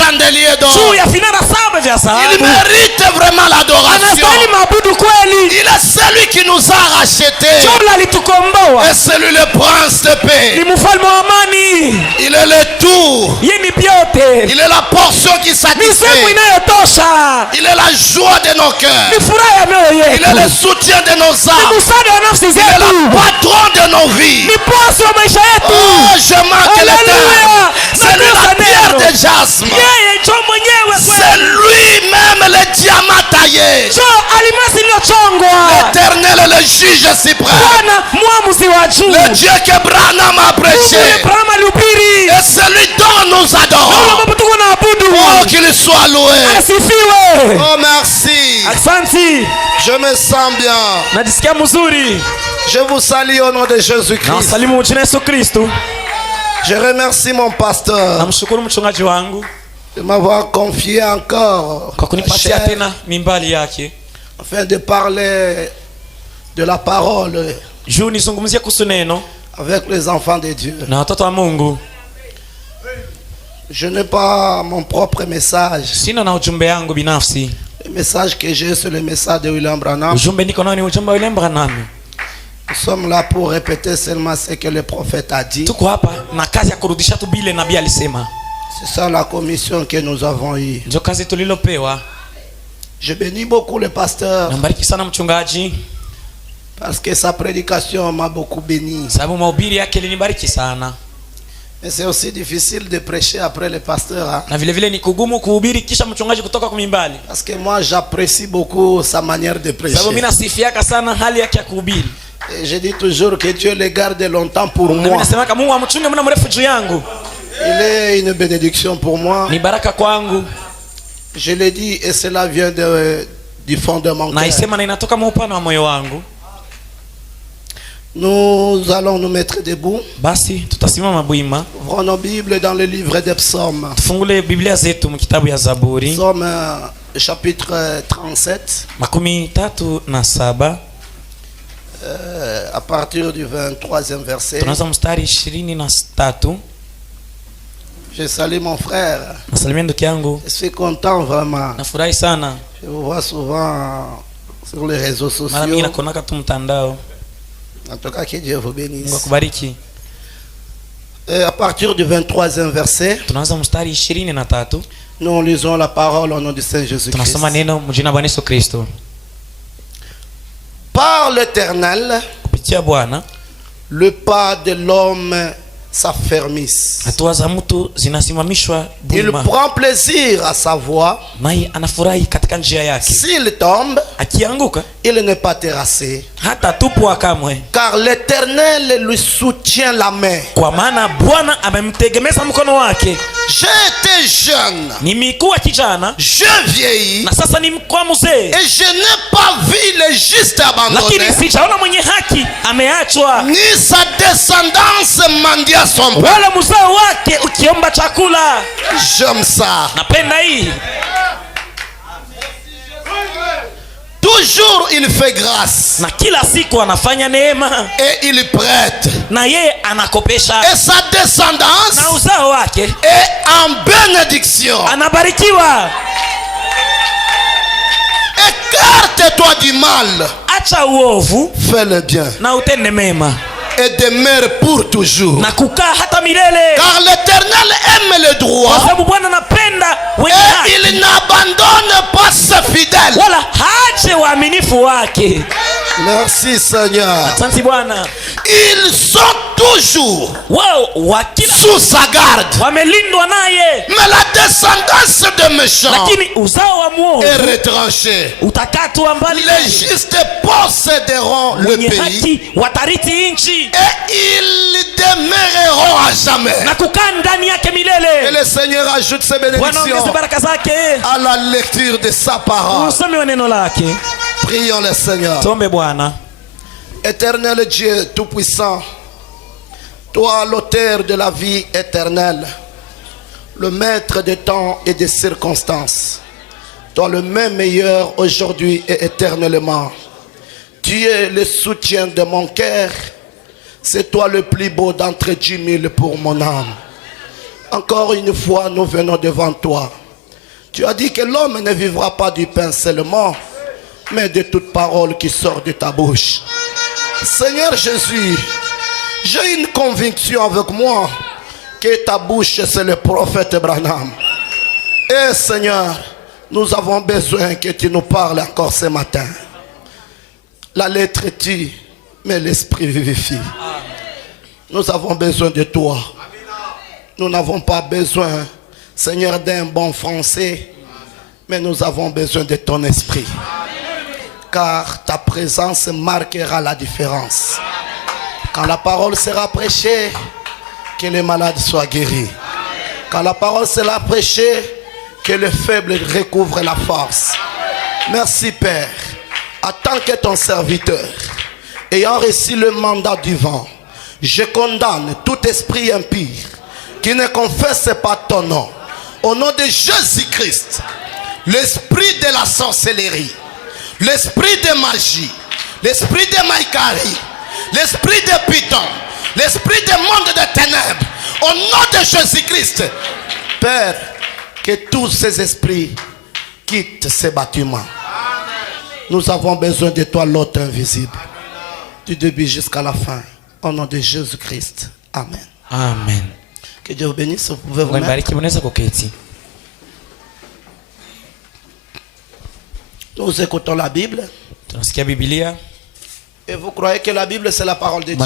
chandeliers d'or. Il mérite vraiment l'adoration. Il est celui qui nous a rachetés. Et celui le prince de paix. Il est le tout. Il est la portion qui satisfait. Il est la joie de nos cœurs. Il est le soutien de nos âmes. Il est le patron de nos vies. Oh, je manque l'éternel. C'est lui la pierre de jasme. C'est lui-même le diamant taillé. L'éternel est le juge suprême. Le Dieu que Branham a prêché. Et celui dont nous adorons. Oh, qu'il soit loué. Oh, merci. Je me sens bien. Je vous salue au nom de Jésus-Christ. Je remercie mon pasteur de m'avoir confié encore afin de parler de la parole avec les enfants de Dieu. Je n'ai pas mon propre message. Le message que j'ai, c'est le message de William Branham. Nous sommes là pour répéter seulement ce que le prophète a dit. C'est ça la commission que nous avons eue. Je bénis beaucoup le pasteur parce que sa prédication m'a beaucoup béni. Mais c'est aussi difficile de prêcher après le pasteur. Hein? Parce que moi j'apprécie beaucoup sa manière de prêcher. Et je dis toujours que Dieu le garde longtemps pour moi. Il est une bénédiction pour moi. Je l'ai dit et cela vient du fond de mon cœur. Nous allons nous mettre debout. Ouvrons nos Bibles dans le livre des psaumes. Psaume chapitre 37. À partir du 23e verset. Je salue mon frère. Je suis content vraiment. Je vous vois souvent sur les réseaux sociaux. En tout cas, que Dieu vous bénisse. Et à partir du 23e verset, nous lisons la parole au nom du Seigneur Jésus-Christ. Par l'Éternel, le pas de l'homme s'affermisse. Il prend plaisir à sa voix. S'il tombe, il n'est pas terrassé. Car l'Éternel lui soutient la main. J'ai été jeune, je vieillis, et je n'ai pas vu le juste abandonné, ni sa descendance mendier son pain. J'aime ça. Toujours il fait grâce. Et il prête. Et sa descendance est en bénédiction. Écarte-toi du mal. Fais le bien. Et demeure pour toujours. Car l'Éternel aime le droit. Et il n'abandonne pas ses fidèles. Merci Seigneur. Ils sont toujours sous sa garde. Mais la descendance de méchants est retranchée. Les justes posséderont le pays. Et ils demeureront à jamais. Et le Seigneur ajoute ses bénédictions à la lecture de sa parole. Prions le Seigneur. Éternel Dieu Tout-Puissant, toi l'auteur de la vie éternelle, le maître des temps et des circonstances, toi le même meilleur aujourd'hui et éternellement. Tu es le soutien de mon cœur. C'est toi le plus beau d'entre 10 000 pour mon âme. Encore une fois, nous venons devant toi. Tu as dit que l'homme ne vivra pas du pain seulement, mais de toute parole qui sort de ta bouche. Seigneur Jésus, j'ai une conviction avec moi que ta bouche c'est le prophète Branham. Et Seigneur, nous avons besoin que tu nous parles encore ce matin. La lettre tue, mais l'esprit vivifie. Nous avons besoin de toi. Nous n'avons pas besoin, Seigneur, d'un bon français, mais nous avons besoin de ton esprit. Car ta présence marquera la différence. Quand la parole sera prêchée, que les malades soient guéris. Quand la parole sera prêchée, que les faibles recouvrent la force. Merci Père. En tant que ton serviteur, ayant reçu le mandat du vent, je condamne tout esprit impur qui ne confesse pas ton nom. Au nom de Jésus-Christ, l'esprit de la sorcellerie, l'esprit de magie, l'esprit de maïkari, l'esprit de python, l'esprit du monde des ténèbres, au nom de Jésus-Christ, Père, que tous ces esprits quittent ces bâtiments. Nous avons besoin de toi, l'hôte invisible, du début jusqu'à la fin, au nom de Jésus-Christ. Amen. Amen. Que Dieu vous bénisse. Vous pouvez vous mettre. Nous écoutons la Bible. Et vous croyez que la Bible c'est la parole de Dieu?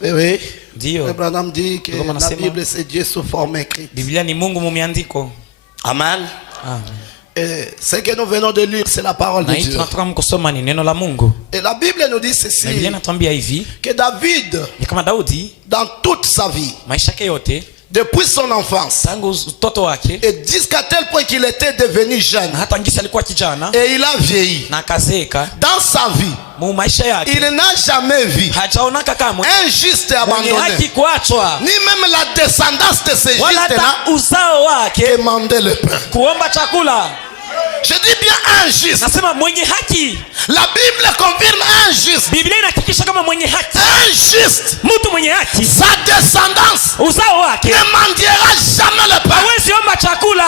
Oui. Le Branham dit que la Bible c'est Dieu sous forme écrite. Amen. Et ce que nous venons de lire, c'est la parole de Dieu. Et la Bible nous dit ceci, que David, dans toute sa vie, depuis son enfance, et jusqu'à tel point qu'il était devenu jeune, et il a vieilli, dans sa vie, il n'a jamais vu un juste abandonné, ni même la descendance de ces justes-là demander le pain. Je dis bien un juste. La Bible confirme un juste. Un juste. Sa descendance ne mendiera jamais le pain.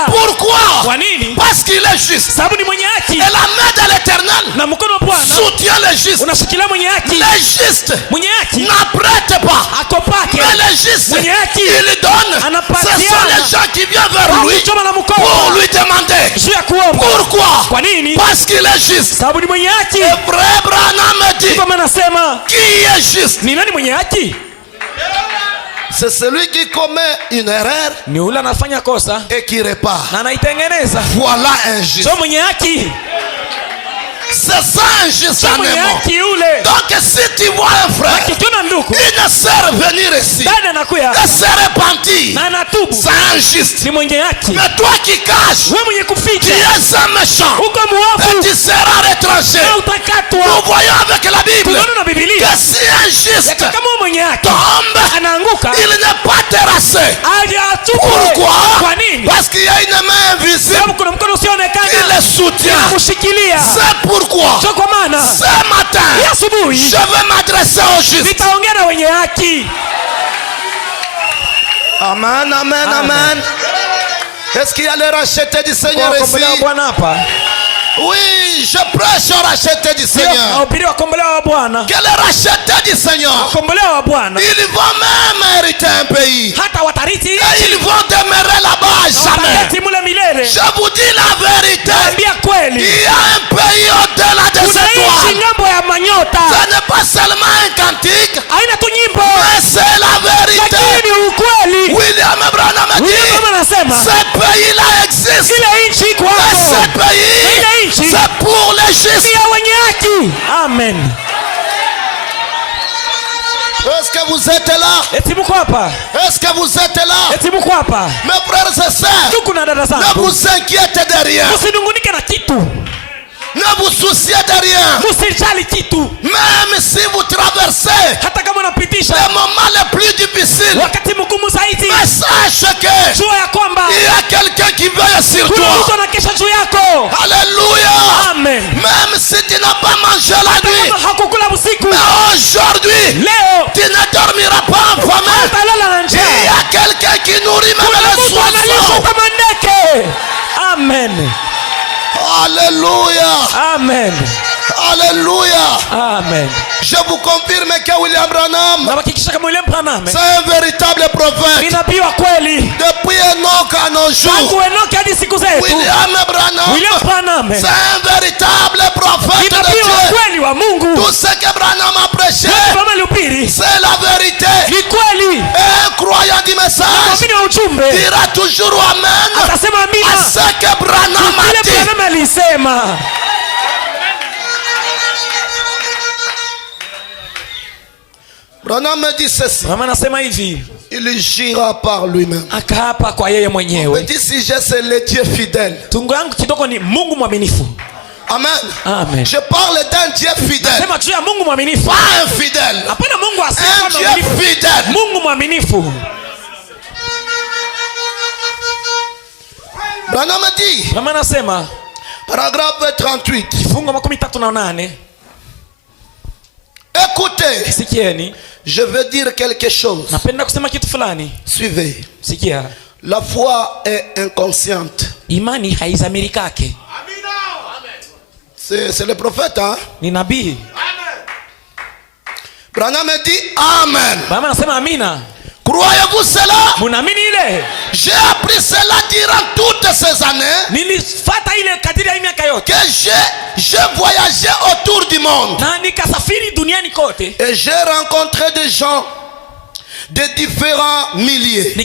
Pourquoi? Parce qu'il est juste. Et la main de l'Éternel soutient le juste. Les justes n'apprêtent pas. Mais les justes, il donne. Ce sont les gens qui viennent vers lui pour lui demander. Pourquoi? Parce qu'il est juste. Et vrai Branham dit, qui est juste? C'est celui qui commet une erreur et qui répare. Voilà un juste. C'est ça un juste animal. Donc si tu vois un frère, une sœur venir ici et se repentir, c'est un juste. Mais toi qui caches, tu es un méchant et tu seras retranché. Nous voyons avec la Bible que si un juste tombe, il n'est pas terrassé. Pourquoi? Parce qu'il y a une main invisible qui le soutient. C'est pourquoi ce matin je vais m'adresser aux justes. Amen, amen, amen. Est-ce qu'il y a le racheté du Seigneur ici? Oui, je prêche au racheté du Seigneur. Quel est racheté du Seigneur? Ils vont même hériter un pays. Et ils vont demeurer là-bas jamais. Je vous dis la vérité. Il y a un pays au-delà des étoiles. Ce n'est pas seulement un cantique, mais c'est la vérité. William Branham dit, ce pays-là existe. Et ce pays, c'est pour les justes. Amen. Est-ce que vous êtes là? Est-ce que vous êtes là? Mes frères et sœurs, ne vous inquiétez de rien. Ne vous souciez de rien. Même si vous traversez les moments les plus difficiles, mais sache que il y a quelqu'un qui veille sur toi. Alléluia. Amen. Même si tu n'as pas mangé la nuit, mais aujourd'hui tu ne dormiras pas en famille. Il y Amen. Alléluia. Amen. Alléluia. Amen. Je vous confirme que William Branham, c'est un véritable prophète. Depuis Enoch à nos jours, William Branham, c'est un véritable prophète de Dieu. Tout ce que Branham a prêché, c'est la vérité. Et un croyant du message dira toujours Amen à ce que Branham a dit. Branham me dit ceci. Il gira par lui-même. Me dit si je sais le Dieu fidèle. Amen. Amen. Je parle d'un Dieu fidèle. Pas infidèle. Un Dieu fidèle. Branham me dit. Paragraphe 38. Écoutez, je veux dire quelque chose. Suivez. La foi est inconsciente. C'est le prophète, hein? Branham me dit Amen. Croyez-vous cela? J'ai appris cela durant toutes ces années que j'ai voyagé autour du monde et j'ai rencontré des gens de différents milliers, mais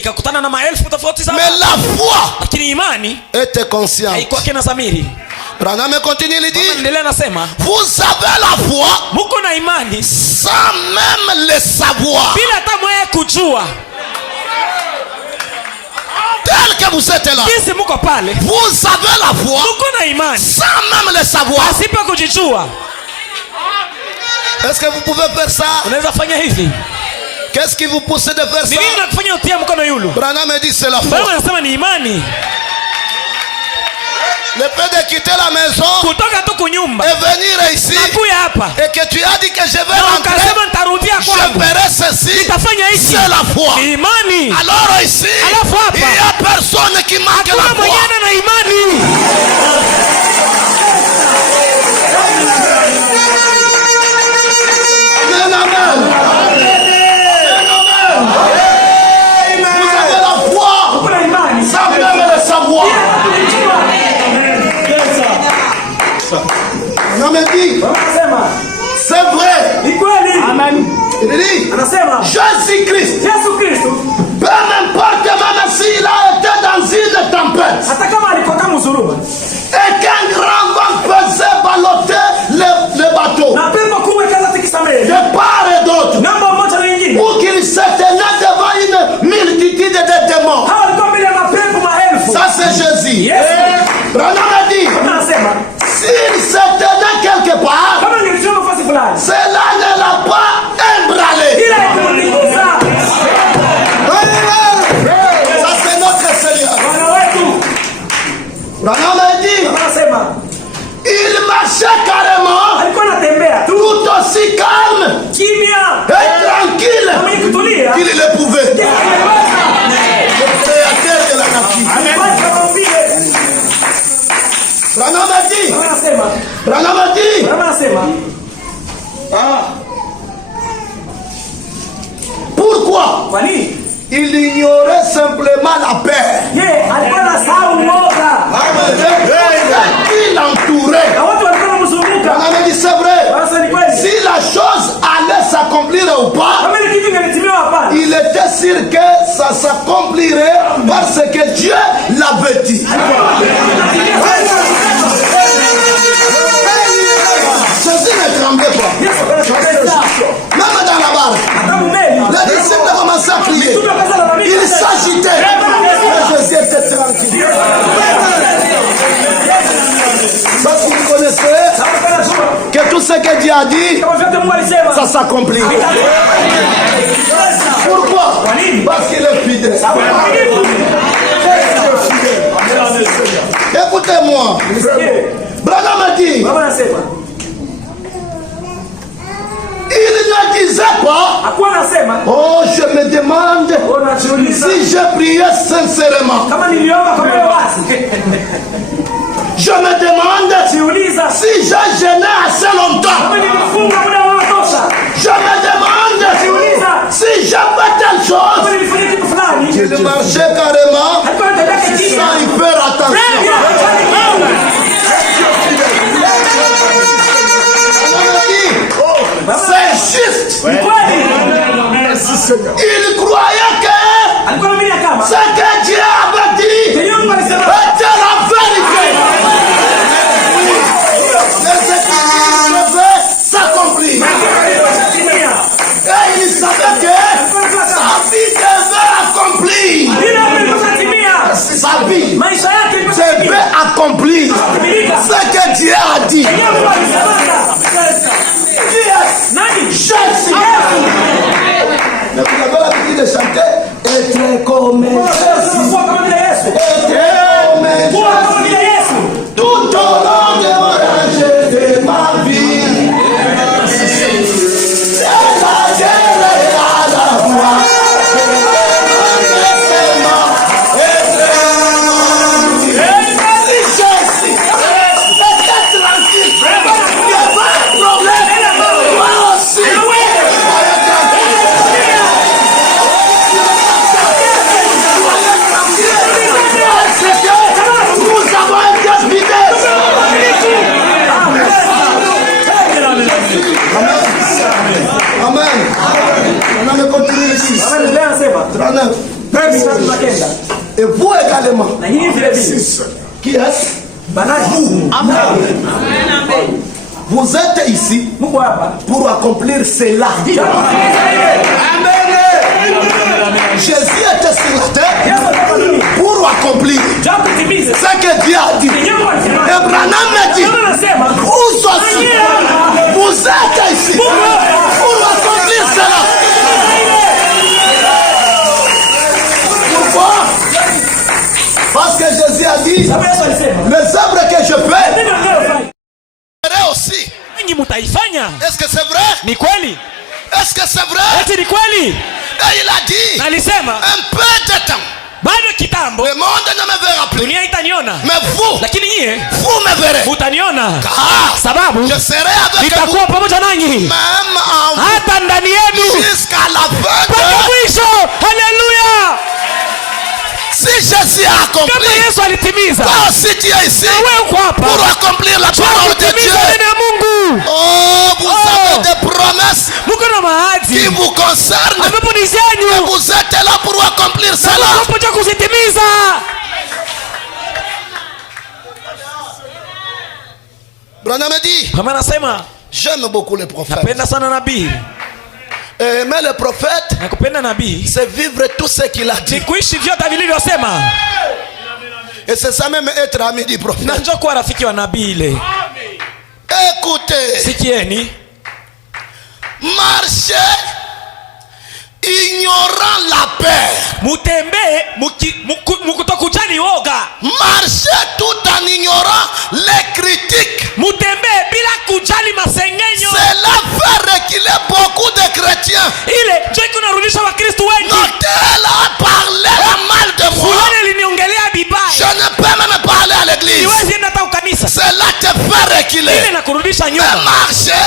la foi était consciente. Branham continue, il dit vous avez la foi sans même le savoir. Tel que vous êtes là, vous avez la foi sans même le savoir. Est-ce que vous pouvez faire ça? Qu'est-ce qui vous pousse de faire ça? Branham dit c'est la foi. Le fait de quitter la maison et venir ici et que tu as dit que je vais rentrer, je ferai ceci, c'est la foi. Alors ici, il n'y a personne qui manque la foi. Amen, amen. Vous avez la foi sans même le savoir. On me dit, c'est vrai. Amen. Il dit, Jésus-Christ, peu m'importe même s'il a été dans une tempête et qu'un grand vent faisait balloter le bateau de part et d'autre, ou qu'il se tenait devant une multitude de démons. Ça c'est Jésus. Branham a dit, s'il se tenait quelque part, cela ne l'a pas ébranlé. Ça c'est notre Seigneur. Branham a dit, il marchait carrément, tout aussi calme et tranquille qu'il le pouvait. Le créateur de la nature. Branham a dit, pourquoi? Il ignorait simplement la paix qui l'entourait. Branham a dit c'est vrai. Si la chose allait s'accomplir ou pas, il était sûr que ça s'accomplirait parce que Dieu l'avait dit. Jésus ne tremblait pas. Même dans la barre, les disciples commençaient à crier. Ils s'agitaient. Mais Jésus était tranquille. Parce que vous connaissez que tout ce que Dieu a dit, ça s'accomplit. Pourquoi? Parce qu'il est fidèle. Écoutez-moi. Branham a dit, il ne disait pas, oh je me demande si je priais sincèrement. chose, il marchait carrément sans y faire attention. C'est juste. Il croyait que ce que Dieu avait dit était la vérité. Devait s'accomplir. Et il savait que sa vie devait accomplir. Sa vie devait accomplir ce que Dieu a dit. Mais vous avez l'habitude de chanter être comme Jésus. Tout au long de l'orage de ma vie. C'est la guerre et la foi. Et vous également. Qui est-ce? Vous êtes ici pour accomplir cela. Jésus était sur la terre pour accomplir ce que Dieu a dit. Et Branham me dit, vous aussi, vous êtes ici pour accomplir cela. Pourquoi? Parce que Jésus a dit, les œuvres que je fais aussi. Est-ce que c'est vrai? Est-ce que c'est vrai? Et il a dit, un peu de temps. Le monde ne me verra plus. Mais vous me verrez. Car je serai avec vous même jusqu'à la fin de... Alléluia. Si Jésus a accompli, toi aussi tu es ici pour accomplir la parole de Dieu. Oh, vous avez des promesses qui vous concernent. Et vous êtes là pour accomplir cela. Branham dit, j'aime beaucoup les prophètes. Mais le prophète, c'est vivre tout ce qu'il a dit. Et c'est ça même être ami du prophète. Écoutez, marchez ignorant la peur. Marchez tout en ignorant les critiques. Cela fait reculer beaucoup de chrétiens. Notez-le a parlé mal de moi. Je ne peux même parler à l'église. Cela te fait reculer. Mais marchez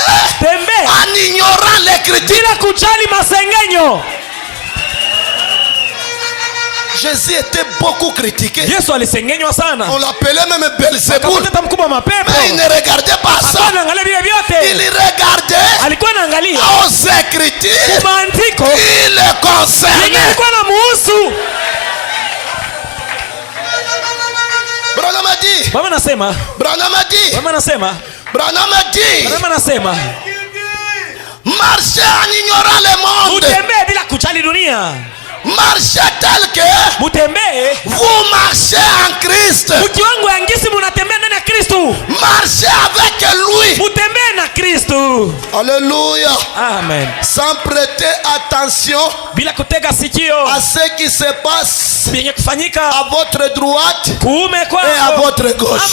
en ignorant les critiques. Jésus était beaucoup critiqué. On l'appelait même Belzéboul. Mais il ne regardait pas ça. Il regardait aux Écritures qui le concernaient. Branham a dit, marchez en ignorant le monde. Marchez tel que vous marchez en Christ. Marchez avec lui. Alléluia. Amen. Sans prêter attention à ce qui se passe à votre droite et à votre gauche.